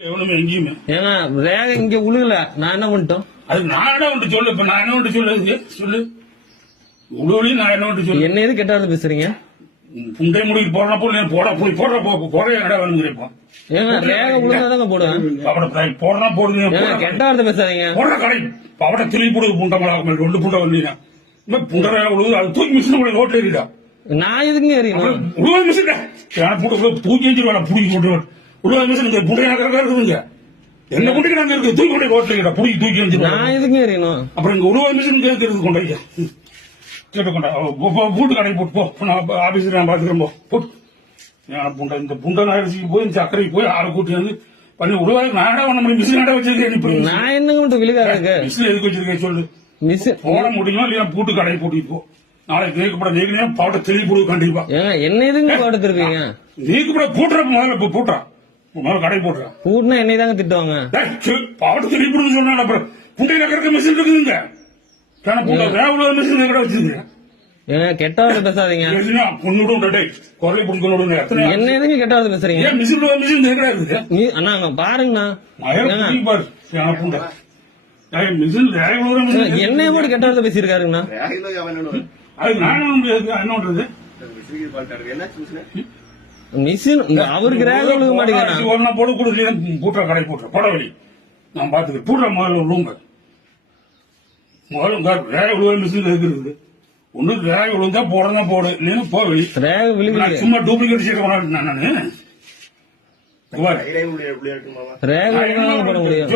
ஏங்க ரேக இங்க உழுகல. நான் என்ன பண்ணிட்டோம்? அது நான் ஒன்று சொல்லு இப்ப நான் என்ன ஒன்று சொல்லு சொல்லு. உடவுலையும் நான் என்ன ஒன்று சொல்லு. என்ன எது கெட்டாவது பேசுறீங்க? புண்டை முடிக்கு போடுறா போல போட போய் போடுற போ போட இடம் வேணுங்கிறப்பா ஏங்க ரேக உழுந்தாதாங்க போடுவேன். அவட போடுறா போடுங்க கெட்ட வார்த்தை பேசாதீங்க. போடுற கடை. அவட போடுது புண்டை மழை ரெண்டு புண்டை வந்தீங்க இன்னும் புண்டை உழுது அது தூக்கி மிஷின் கூட ரோட்ல ஏறிடா நான் எதுக்குங்க எறியணும்? உழுவ மிஷின் தூக்கி எஞ்சி வேலை புடிக்கி கொண்டு உழுவ மிஷின் இந்த புண்டை நகரக்கா இருக்குதுங்க என்ன புண்டைக்கு நாங்க இருக்கு தூக்கி கொண்டு ஏறிடா புடிக்கி தூக்கி எஞ்சி நான் எதுக்குங்க எறியணும் அப்புறம் இங்க உருவா மிஷின் கேட்கறது கொண்டு வைக்க கேட்டு கொண்டா பூட்டு கடை போட்டு போ நான் ஆபீஸ்ல நான் பாத்துக்கிறேன் போ போட்டு புண்டை இந்த புண்டை நகரிசிக்கு போய் இந்த சக்கரைக்கு போய் ஆளை கூட்டி வந்து பண்ணி உருவாய் நாடா பண்ண முடியும் மிஷின் நாடா வச்சிருக்கேன் நான் என்னங்க மட்டும் மிஷின் எதுக்கு வச்சிருக்கேன் சொல்லு மிஸ் போட முடியுமா இல்லையா பூட்டு கடை பூட்டிட்டு போ நாளைக்கு நீக்கப்பட நீக்கினே பாவட்ட தெளி போடு கண்டிப்பா என்ன எதுங்க படுத்துருக்கீங்க நீக்கப்பட பூட்டுற. முதல்ல இப்ப கடை போட்டுறா கூட்டினா என்னை தாங்க திட்டுவாங்க? தெளி போடுன்னு சொன்னா அப்புறம். புண்டை நகரக்க மிஷின் இருக்குதுங்க உள்ள மிஷின் கடை வச்சிருக்கேன் ஏங்க கெட்ட வார்த்தை பேசாதீங்க என்ன எதுங்க கெட்ட வார்த்தை பேசுறீங்க? ஏன் மிஷின் மிஷின் எங்கடா இருக்குது? நீ அண்ணா பாருங்கண்ணா. என்னைய கூட கெட்ட வார்த்தை பேசியிருக்காருங்கண்ணா. மிஷினு மிஷின் அவருக்கு ரேக விழுக மாட்டேங்கிறான் ஒரு நாள் போட கொடுக்கல பூட்டுற கடை போட்டுற போட வெளி நான் பாத்துக்கிறேன் பூட்டுற முதல்ல ரூம் முதல்ல வேக விழுவ மிஷின் இருக்குது? ஒண்ணு வேக விழுந்தா போடனா போடு. இல்லைன்னா போ வெளி. ரேக நான் விழுகலையே. சும்மா டூப்ளிகேட் சேர்க்க வேணாம் நானு இருக்கு ரேக போட முடியும்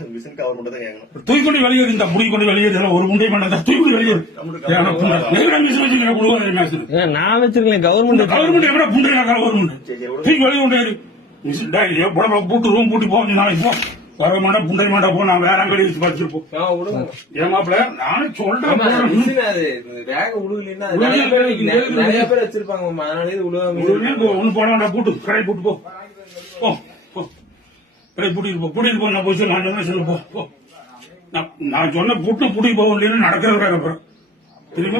இந்த மிஷின் கவர் மட்டும் தான் கேட்கணும். தூக்கி கொண்டு வெளியேறு இந்த புடி கொண்டு வெளியேறு. ஒரு முண்டை பண்ணா வெளியேறு. ஏங்க, நான் வச்சிருக்கேன் கவர்மெண்ட் கவர்மெண்ட் எவ்வளவு புண்டை கவர்மெண்ட். தூக்கி வெளியே கொண்டு ஏறு. மிஷின் டா இல்லையா புடவை பூட்டு ரூம் பூட்டி போ நீ நாளைக்கு போ. வர புண்டை மாட்டா போ நான் வேற அங்கடி வச்சு படிச்சிருப்போம் ஏமாப்ல நானே சொல்றேன் அது. வேக அது உழுகலை, நிறைய பேர் வச்சிருப்பாங்க. அதனால இது உழுவ ஒரு மிஷின் நேரம் போ, ஒண்ணு போட வேண்டாம் பூட்டு கடை பூட்டு போ. போ போ கடை பூட்டிட்டு போ நான் போய் சொல்லு, நான் சொன்ன சொல்லு போ போ. நான் நான் சொன்ன பூட்டு பூட்டி போக இல்லைன்னு நடக்கிறது அப்புறம் திரும்ப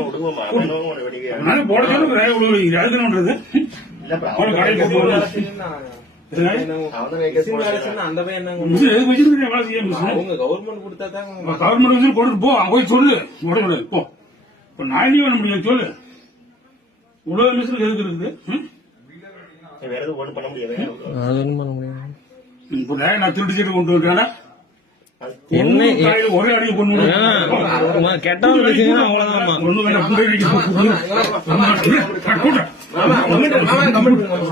அதனால போட சொல்லு எழுதணுன்றது இல்ல அப்புறம் அவனை கடை அவன் போட்டு வேலை விடு. செய்யணும்னா, என்ன? என்ன- அவன் தான் வைக்க மிஷின் வேலை செய்யணும்னா அந்த பையன் என்னங்க மிஷின் எதுக்கு வச்சிருக்கீங்க வேலை செய்ய மிஷின் அவங்க கவர்மெண்ட் போட்டு போ போய் சொல்லு. உடனே போ. இப்ப நான் என்ன பண்ண முடியும்? சொல்லு. உலக மிஷின் எதுக்கு இருக்குது? வேற எதுவும் பண்ண முடியாது. நான் நான் திருட்டு சீட்டு கொண்டு வந்துட்டேன் என்ன ஒரே அடி கொண்டு வந்து- ஏங்க,